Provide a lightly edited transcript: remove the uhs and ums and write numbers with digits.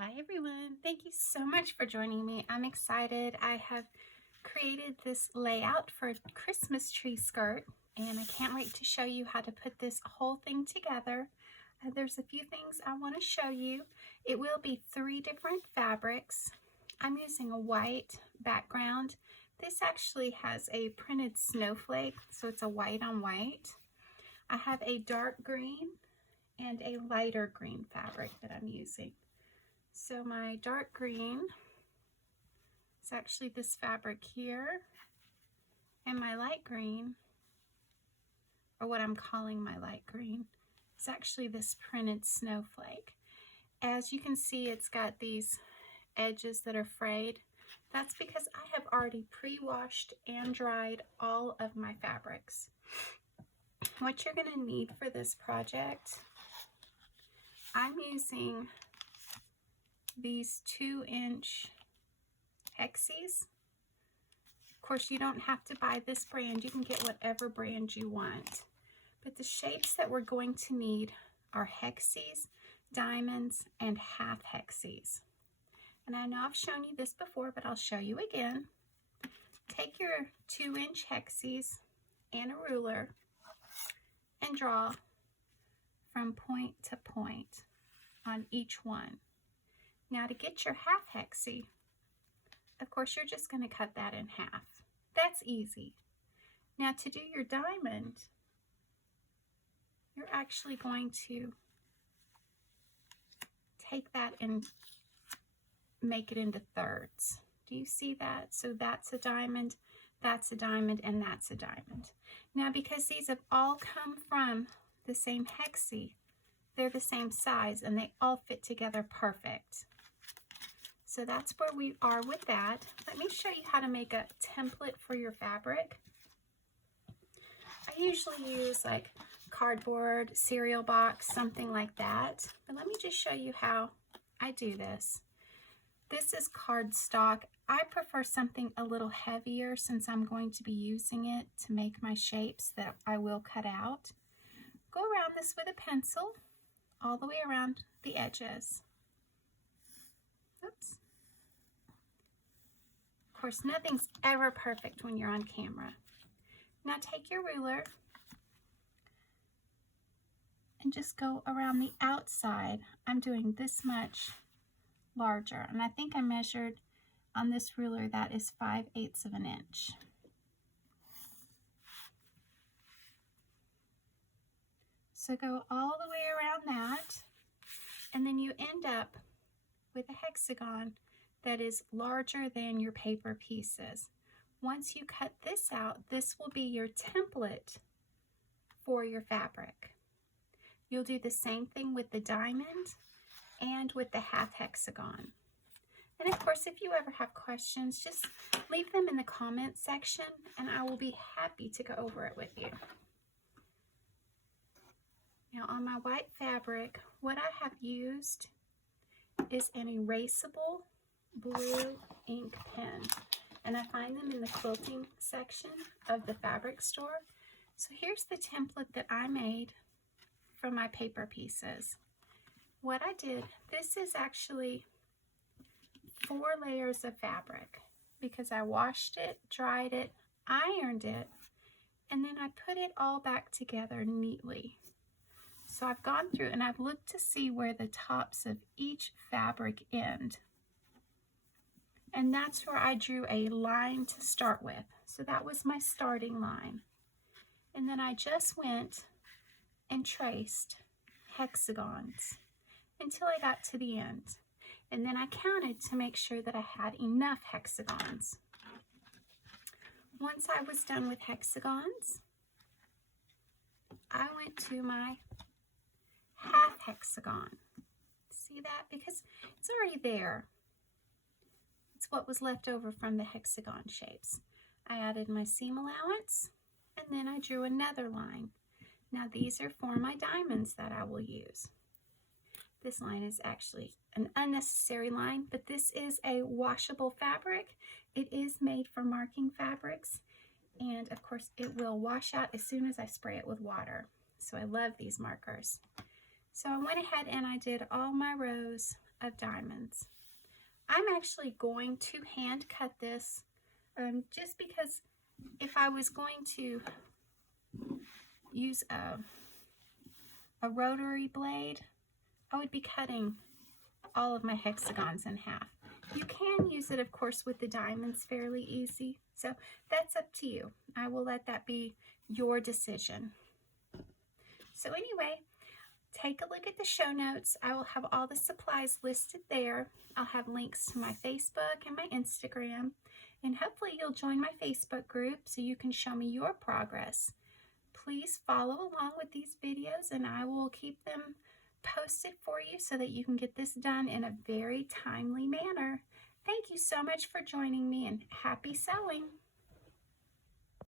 Hi everyone, thank you so much for joining me. I'm excited. I have created this layout for a Christmas tree skirt and I can't wait to show you how to put this whole thing together. There's a few things I want to show you. It will be 3 different fabrics. I'm using a white background. This actually has a printed snowflake, so it's a white on white. I have a dark green and a lighter green fabric that I'm using. So my dark green is actually this fabric here, and my light green, or what I'm calling my light green, is actually this printed snowflake. As you can see, it's got these edges that are frayed. That's because I have already pre-washed and dried all of my fabrics. What you're going to need for this project, I'm using these 2-inch hexies. Of course, you don't have to buy this brand. You can get whatever brand you want. But the shapes that we're going to need are hexies, diamonds, and half hexies. And I know I've shown you this before, but I'll show you again. Take your 2-inch hexies and a ruler and draw from point to point on each one. Now to get your half hexie, of course you're just going to cut that in half. That's easy. Now to do your diamond, you're actually going to take that and make it into thirds. Do you see that? So that's a diamond, and that's a diamond. Now because these have all come from the same hexie, they're the same size and they all fit together perfect. So that's where we are with that. Let me show you how to make a template for your fabric. I usually use like cardboard, cereal box, something like that. But let me just show you how I do this. This is cardstock. I prefer something a little heavier since I'm going to be using it to make my shapes that I will cut out. Go around this with a pencil all the way around the edges. Oops. Of course, nothing's ever perfect when you're on camera. Now take your ruler and just go around the outside. I'm doing this much larger, and I think I measured on this ruler that is 5/8 of an inch. So go all the way around that, and then you end up with a hexagon that is larger than your paper pieces. Once you cut this out, this will be your template for your fabric. You'll do the same thing with the diamond and with the half hexagon. And of course, if you ever have questions, just leave them in the comment section and I will be happy to go over it with you. Now on my white fabric, what I have used is an erasable blue ink pen, and I find them in the quilting section of the fabric store. So here's the template that I made from my paper pieces. What I did, this is actually 4 layers of fabric because I washed it, dried it, ironed it, and then I put it all back together neatly. So I've gone through and I've looked to see where the tops of each fabric end. And that's where I drew a line to start with. So that was my starting line. And then I just went and traced hexagons until I got to the end. And then I counted to make sure that I had enough hexagons. Once I was done with hexagons, I went to my half hexagon. See that? Because it's already there. It's what was left over from the hexagon shapes. I added my seam allowance and then I drew another line. Now these are for my diamonds that I will use. This line is actually an unnecessary line, but this is a washable fabric. It is made for marking fabrics, and of course it will wash out as soon as I spray it with water. So I love these markers. So I went ahead and I did all my rows of diamonds. I'm actually going to hand cut this just because if I was going to use a rotary blade, I would be cutting all of my hexagons in half. You can use it, of course, with the diamonds fairly easy. So that's up to you. I will let that be your decision. So anyway, take a look at the show notes. I will have all the supplies listed there. I'll have links to my Facebook and my Instagram. And hopefully you'll join my Facebook group so you can show me your progress. Please follow along with these videos and I will keep them posted for you so that you can get this done in a very timely manner. Thank you so much for joining me and happy sewing!